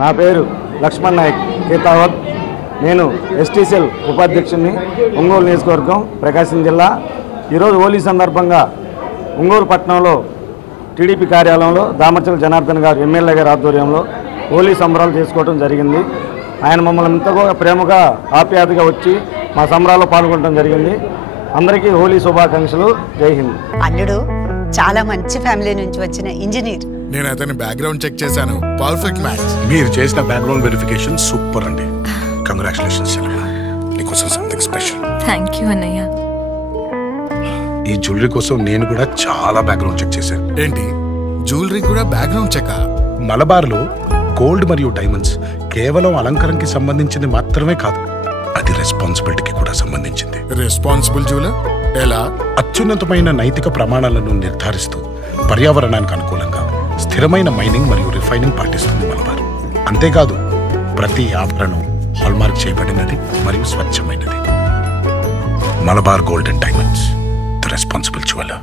నా పేరు లక్ష్మణ్ నాయక్ కేతావత్. నేను ఎస్టీసీఎల్ ఉపాధ్యక్షుడిని, ఒంగోలు నియోజకవర్గం, ప్రకాశం జిల్లా. ఈరోజు హోలీ సందర్భంగా ఒంగోలు పట్టణంలో టీడీపీ కార్యాలయంలో దామర్చల జనార్దన్ గారు ఎమ్మెల్యే గారి ఆధ్వర్యంలో హోలీ సంబరాలు చేసుకోవడం జరిగింది. ఆయన మమ్మల్ని ఎంతగా ప్రేమగా ఆప్యాయతగా వచ్చి మా సంబరాల్లో పాల్గొనడం జరిగింది. అందరికీ హోలీ శుభాకాంక్షలు. జై హింద్. అల్లుడు చాలా మంచి ఫ్యామిలీ నుంచి వచ్చిన ఇంజనీర్. నేను అతని బ్యాక్గ్రౌండ్ చెక్ చేశాను, పర్ఫెక్ట్ మ్యాచ్. మీరు చేసిన బ్యాక్గ్రౌండ్ వెరిఫికేషన్ సూపర్ అండి. కంగ్రాచులేషన్స్. నీకోసం సంథింగ్ స్పెషల్. థ్యాంక్ యూ అన్నయ్య. ఈ జ్యువెలరీ కోసం నేను కూడా చాలా బ్యాక్గ్రౌండ్ చెక్ చేశాను. ఏంటి, జ్యువెలరీ కూడా బ్యాక్గ్రౌండ్ చెక్? మలబార్లో గోల్డ్ మరియు డైమండ్స్ కేవలం అలంకరణకి సంబంధించింది మాత్రమే కాదు, అది రెస్పాన్సిబిలిటీకి కూడా సంబంధించింది. రెస్పాన్సిబుల్ జ్యువెలర్ ఎలా? అత్యున్నతమైన నైతిక ప్రమాణాలను నిర్ధారిస్తూ పర్యావరణానికి అనుకూలంగా స్థిరమైన మైనింగ్ మరియు రిఫైనింగ్ పాటిస్తుంది మలబార్. అంతేకాదు, ప్రతి ఆభరణం హాల్మార్క్ చేయబడినది మరియు స్వచ్ఛమైనది. Malabar Gold and Diamonds, the responsible jeweller.